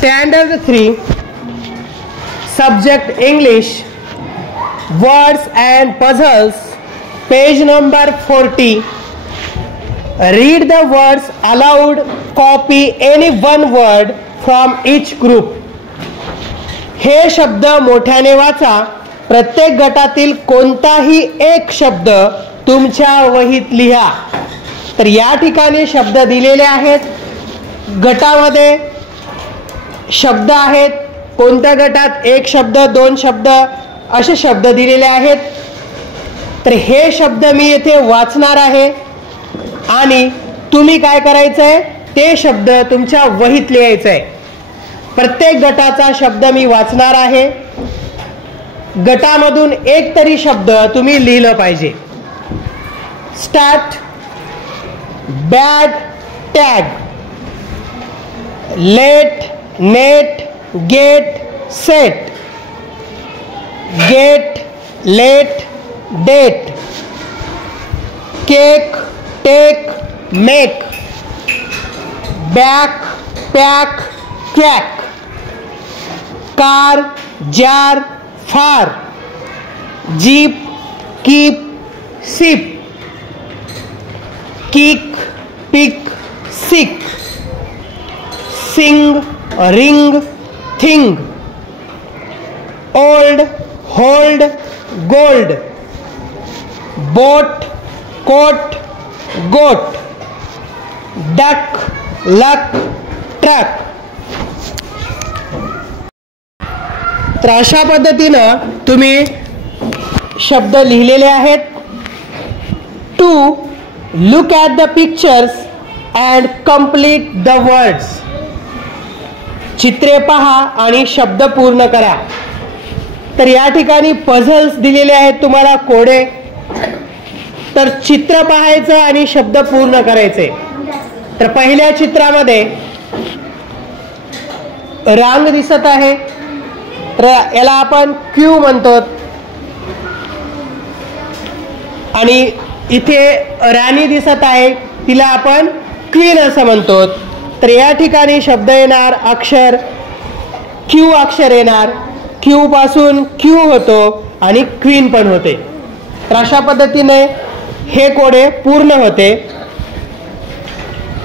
Standard 3, Subject English, Words and Puzzles, page number 40. Read the words aloud. Copy any one word from each group. हे शब्द मोठ्याने वाचा. प्रत्येक गटातील कोणताही एक शब्द तुमच्या वहीत लिहा. तर या ठिकाणी शब्द दिलेले आहेत. गटामध्ये शब्द आहेत. कोणत्या गटात एक शब्द, दोन शब्द असे शब्द दिलेले आहेत. तर हे शब्द मी येथे वाचणार आहे आणि तुम्ही काय करायचं आहे, ते शब्द तुमच्या वहीत लिहायचं आहे. प्रत्येक गटाचा शब्द मी वाचणार आहे. गटामधून एक तरी शब्द तुम्ही लिहिलं पाहिजे. Start. Bag, tag, let, net, get, set, get, let, date, cake, take, make, back, pack, quack, car, jar, far, jeep, keep, sip, kick, pick, sick, sing, ring, thing, old, hold, gold, boat, coat, goat, duck, luck, truck. तर अशा पद्धतीनं तुम्ही शब्द लिहिलेले आहेत. To look at the pictures and complete the words. चित्रे पहा आणि शब्द पूर्ण करा. तर या ठिकाणी पझल्स दिलेले आहेत तुम्हाला, कोडे. तर चित्र पाहायचं आणि शब्द पूर्ण करायचे. तर पहिल्या चित्रामध्ये रांग दिसत आहे. तर याला आपण क्यू म्हणतो. आणि इथे राणी दिसत आहे, तिला आपण क्वीन असं म्हणतो. तर या ठिकाणी शब्द येणार, अक्षर क्यू अक्षर येणार. क्यू पासून क्यू होतो आणि क्वीन पण होते. तर अशा पद्धतीने हे कोडे पूर्ण होते.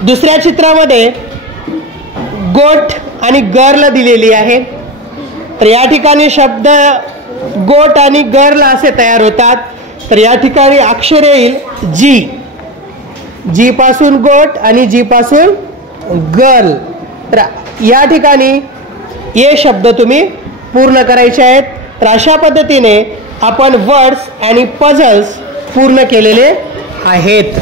दुसऱ्या चित्रामध्ये गोट आणि गर्ल दिलेली आहे. तर या ठिकाणी शब्द गोट आणि गर्ल असे तयार होतात. तर या ठिकाणी अक्षर येईल जी. जी पासून गोट आणि जी पासून गर्ल. तर या ठिकाणी हे शब्द तुम्ही पूर्ण करायचे आहेत. तर अशा पद्धतीने आपण वर्ड्स आणि पझल्स पूर्ण केलेले आहेत.